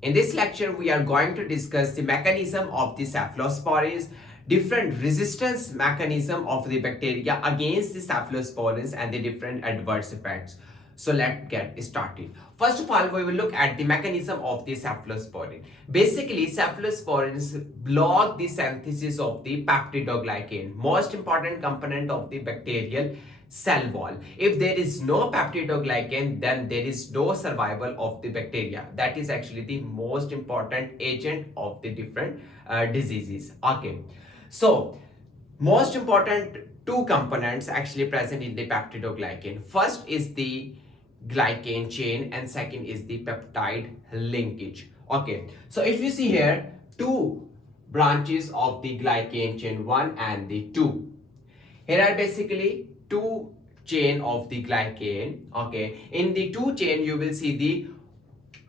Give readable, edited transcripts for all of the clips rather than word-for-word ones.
In this lecture, we are going to discuss the mechanism of the cephalosporins, different resistance mechanism of the bacteria against the cephalosporins and the different adverse effects. So let's get started. First of all, we will look at the mechanism of the cephalosporin. Basically, cephalosporins block the synthesis of the peptidoglycan, most important component of the bacterial cell wall. If there is no peptidoglycan, then there is no survival of the bacteria. That is actually the most important agent of the different diseases. Okay, so most important two components actually present in the peptidoglycan. First is the glycan chain and second is the peptide linkage. Okay, so if you see here, two branches of the glycan chain, 1 and the 2. Here are basically two chain of the glycan. Okay, in the two chain you will see the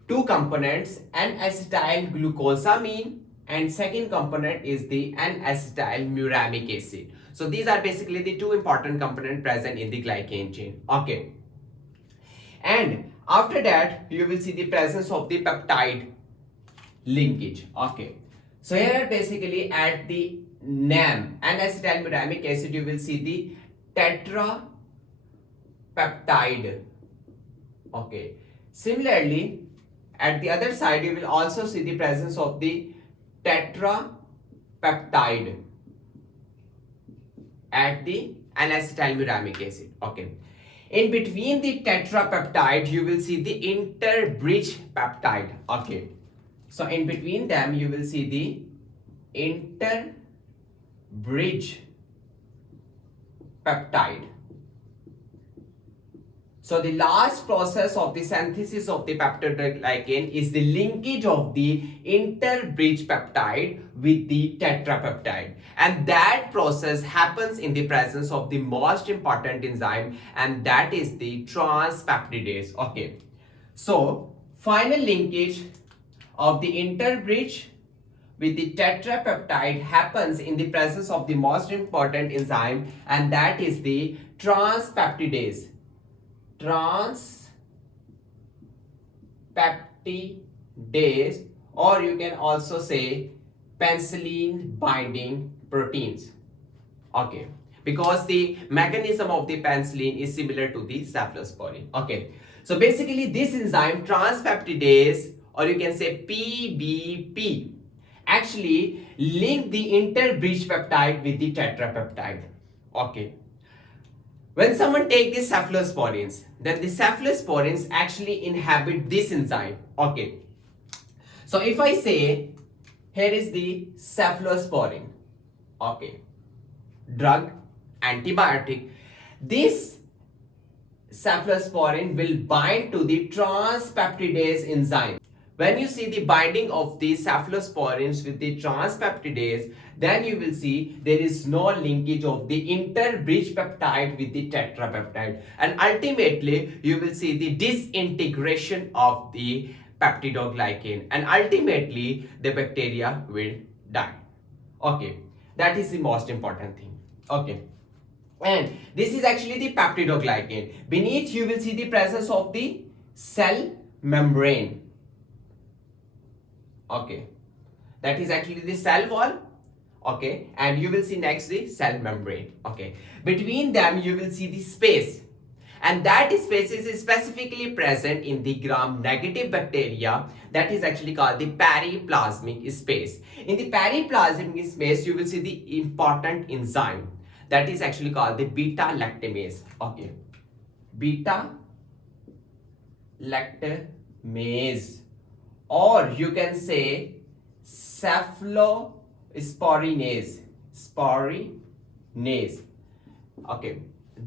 two components, N-acetyl glucosamine, and second component is the N-acetyl muramic acid. So these are basically the two important components present in the glycan chain. Okay, and after that you will see the presence of the peptide linkage. Okay, so here basically at the NAM, N-acetyl muramic acid, you will see the tetrapeptide. Okay, similarly at the other side you will also see the presence of the tetrapeptide at the N-acetyl muramic acid. Okay, in between the tetrapeptide you will see the interbridge peptide. Okay, so in between them you will see the interbridge peptide. So the last process of the synthesis of the peptidoglycan is the linkage of the interbridge peptide with the tetrapeptide, and that process happens in the presence of the most important enzyme, and that is the transpeptidase. Okay, so final linkage of the interbridge with the tetrapeptide happens in the presence of the most important enzyme, and that is the transpeptidase. Transpeptidase, or you can also say penicillin-binding proteins. Okay, because the mechanism of the penicillin is similar to the cephalosporin. Okay, so basically this enzyme transpeptidase, or you can say PBP, actually link the interbridge peptide with the tetrapeptide. Okay, when someone take the cephalosporins, then the cephalosporins actually inhibit this enzyme. Okay, so if I say here is the cephalosporin, okay, drug, antibiotic, this cephalosporin will bind to the transpeptidase enzyme. When you see the binding of the cephalosporins with the transpeptidase, then you will see there is no linkage of the interbridge peptide with the tetrapeptide, and ultimately you will see the disintegration of the peptidoglycan, and ultimately the bacteria will die. Okay, that is the most important thing. Okay, and this is actually the peptidoglycan. Beneath you will see the presence of the cell membrane. Okay, that is actually the cell wall. Okay, and you will see next the cell membrane. Okay, between them you will see the space, and that space is specifically present in the gram-negative bacteria. That is actually called the periplasmic space. In the periplasmic space you will see the important enzyme that is actually called the beta-lactamase. Okay, beta-lactamase, or you can say cephalosporinase. Okay,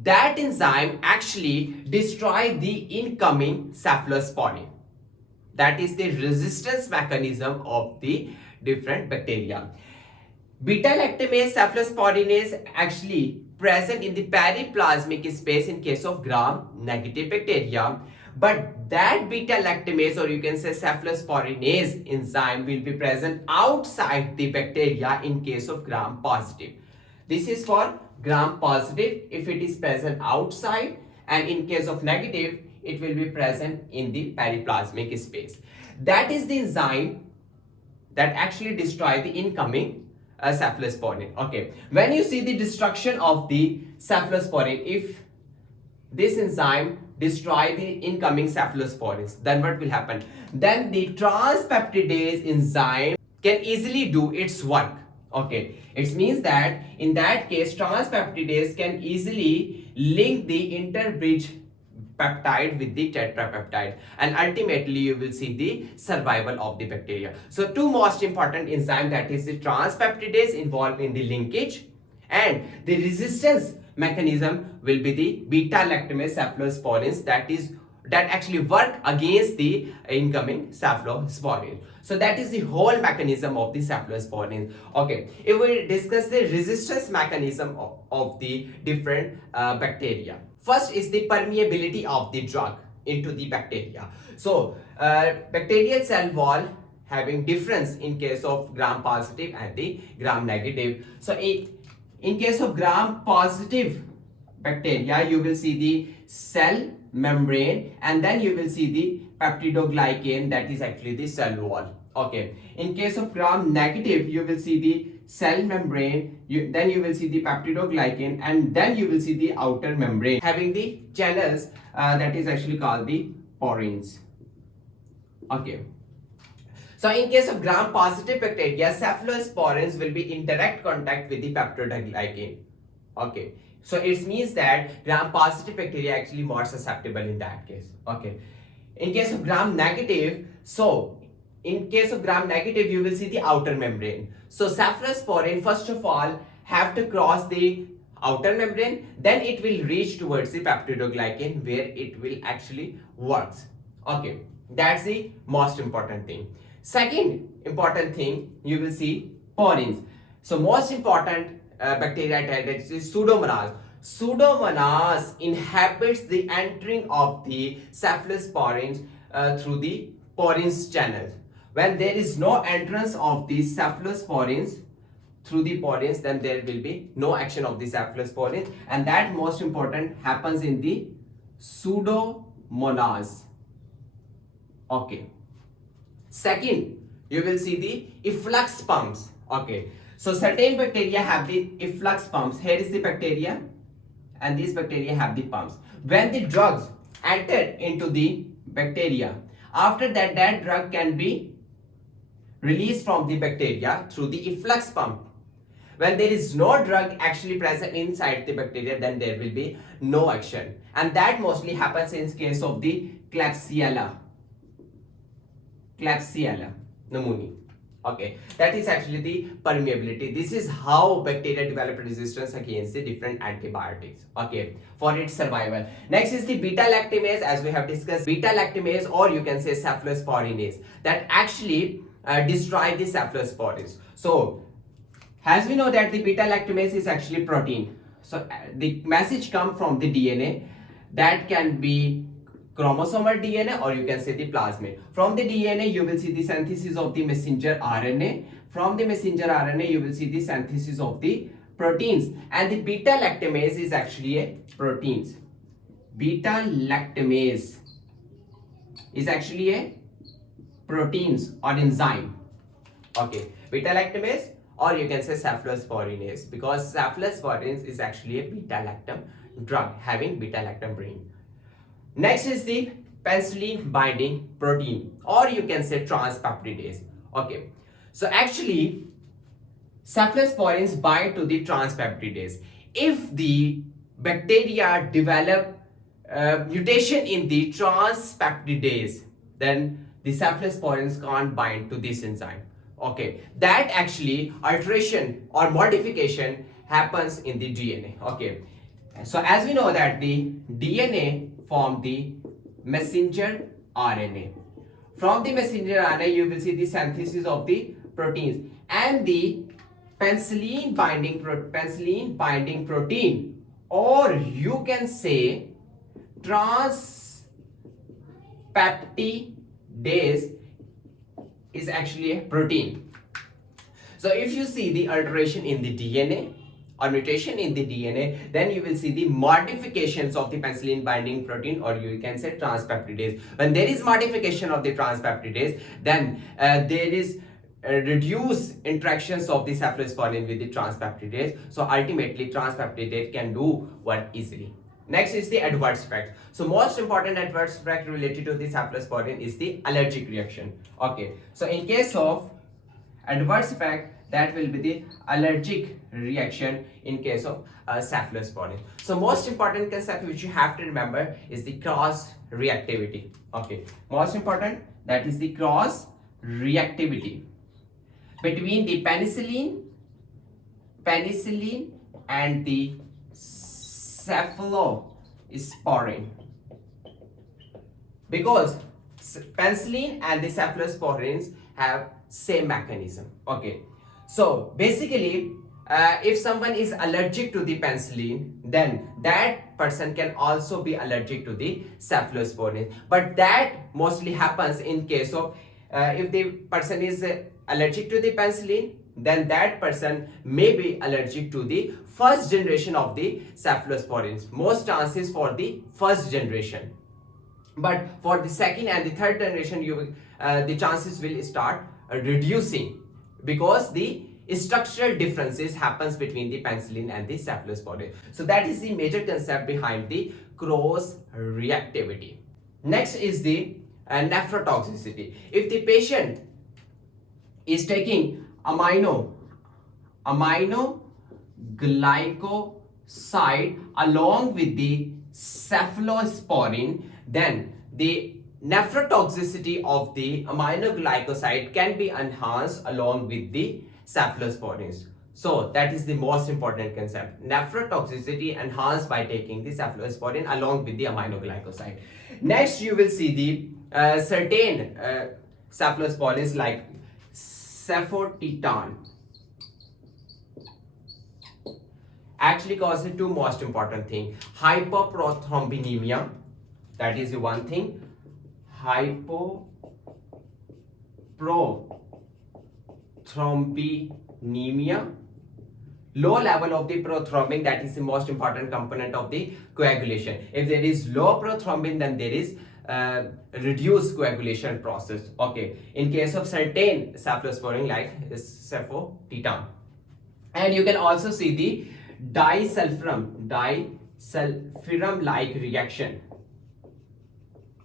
that enzyme actually destroys the incoming cephalosporin. That is the resistance mechanism of the different bacteria. Beta-lactamase cephalosporinase actually present in the periplasmic space in case of gram-negative bacteria, but that beta-lactamase, or you can say cephalosporinase enzyme, will be present outside the bacteria in case of gram-positive. This is for gram-positive if it is present outside, and in case of negative it will be present in the periplasmic space. That is the enzyme that actually destroy the incoming cephalosporin. Okay, when you see the destruction of the cephalosporin, if this enzyme destroy the incoming cephalosporins, then what will happen? Then the transpeptidase enzyme can easily do its work. Okay, it means that in that case transpeptidase can easily link the interbridge peptide with the tetrapeptide, and ultimately you will see the survival of the bacteria. So two most important enzyme, that is the transpeptidase involved in the linkage, and the resistance mechanism will be the beta-lactamase cephalosporins, that actually work against the incoming cephalosporin. So that is the whole mechanism of the cephalosporin. Okay, if we discuss the resistance mechanism of the different bacteria, first is the permeability of the drug into the bacteria. So bacterial cell wall having difference in case of gram positive and the gram negative. So in case of gram positive bacteria, you will see the cell membrane, and then you will see the peptidoglycan, that is actually the cell wall. Okay, in case of gram negative, you will see the cell membrane, then you will see the peptidoglycan, and then you will see the outer membrane having the channels, that is actually called the porins. Okay, so in case of gram positive bacteria, cephalosporins will be in direct contact with the peptidoglycan. Okay, so it means that gram positive bacteria actually more susceptible in that case. Okay, in case of gram negative, you will see the outer membrane. So cephalosporin first of all have to cross the outer membrane, then it will reach towards the peptidoglycan where it will actually works. Okay, that's the most important thing. Second important thing, you will see porins. So most important bacteria type is Pseudomonas. Pseudomonas inhabits the entering of the cephalosporins through the porins channels. When there is no entrance of the cephalosporins through the porins, then there will be no action of the cephalosporins, and that most important happens in the Pseudomonas. Okay. Second, you will see the efflux pumps. Okay, so certain bacteria have the efflux pumps. Here is the bacteria, and these bacteria have the pumps. When the drugs enter into the bacteria, after that, that drug can be released from the bacteria through the efflux pump. When there is no drug actually present inside the bacteria, then there will be no action, and that mostly happens in case of the Klebsiella pneumoniae. Okay, that is actually the permeability. This is how bacteria develop resistance against the different antibiotics. Okay, for its survival. Next is the beta-lactamase, as we have discussed. Beta-lactamase, or you can say cephalosporinase, that actually destroy the cephalosporins. So as we know that the beta-lactamase is actually protein. So the message comes from the DNA, that can be chromosomal DNA, or you can say the plasmid. From the DNA you will see the synthesis of the messenger RNA. From the messenger RNA you will see the synthesis of the proteins, and the beta-lactamase is actually a proteins. Beta-lactamase is actually a proteins or enzyme. Okay, beta-lactamase, or you can say cephalosporinase, because cephalosporins is actually a beta-lactam drug having beta-lactam ring. Next is the penicillin-binding protein, or you can say transpeptidase. Okay, so actually cephalosporins bind to the transpeptidase. If the bacteria develop mutation in the transpeptidase, then the cephalosporins can't bind to this enzyme. Okay, that actually alteration or modification happens in the DNA. Okay, so as we know that the DNA form the messenger RNA. From the messenger RNA you will see the synthesis of the proteins, and the penicillin binding protein, or you can say transpeptidase, is actually a protein. So if you see the alteration in the DNA or mutation in the DNA, then you will see the modifications of the penicillin binding protein, or you can say transpeptidase. When there is modification of the transpeptidase, then there is reduce interactions of the cephalosporin with the transpeptidase. So ultimately transpeptidase can do work easily. Next is the adverse effect. So most important adverse effect related to the cephalosporin is the allergic reaction. Okay, so in case of adverse effect, that will be the allergic reaction in case of cephalosporin. So most important concept which you have to remember is the cross reactivity. Okay, most important, that is the cross reactivity between the penicillin and the cephalosporin, because penicillin and the cephalosporins have same mechanism. Okay, so basically if someone is allergic to the penicillin, then that person can also be allergic to the cephalosporin, but that mostly happens in case of if the person is allergic to the penicillin, then that person may be allergic to the first generation of the cephalosporins. Most chances for the first generation, but for the second and the third generation, you will, the chances will start reducing, because the structural differences happens between the penicillin and the cephalosporin. So that is the major concept behind the cross reactivity. Next is the nephrotoxicity. If the patient is taking amino glycoside along with the cephalosporin, then the nephrotoxicity of the amino glycoside can be enhanced along with the cephalosporins. So that is the most important concept. Nephrotoxicity enhanced by taking the cephalosporin along with the amino glycoside. Next, you will see the certain cephalosporins like cephalosporin actually causes two most important things: hyperprothrombemia, that is the one thing, hypoprothrombemia, low level of the prothrombin, that is the most important component of the coagulation. If there is low prothrombin, then there is reduced coagulation process. Okay, in case of certain cephalosporin like cephalosporin. And you can also see the disulfiram like reaction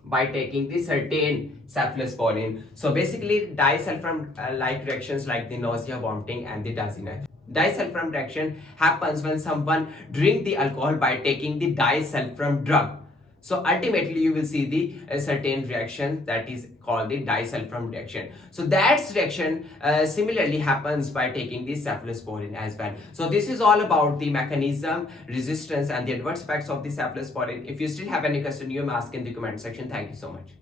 by taking the certain cephalosporin. So basically disulfiram like reactions like the nausea, vomiting and the dizziness. Disulfiram reaction happens when someone drink the alcohol by taking the disulfiram drug. So ultimately you will see the certain reaction that is called the disulfiram reaction. So that reaction similarly happens by taking the cephalosporin as well. So this is all about the mechanism, resistance and the adverse effects of the cephalosporin. If you still have any question, you may ask in the comment section. Thank you so much.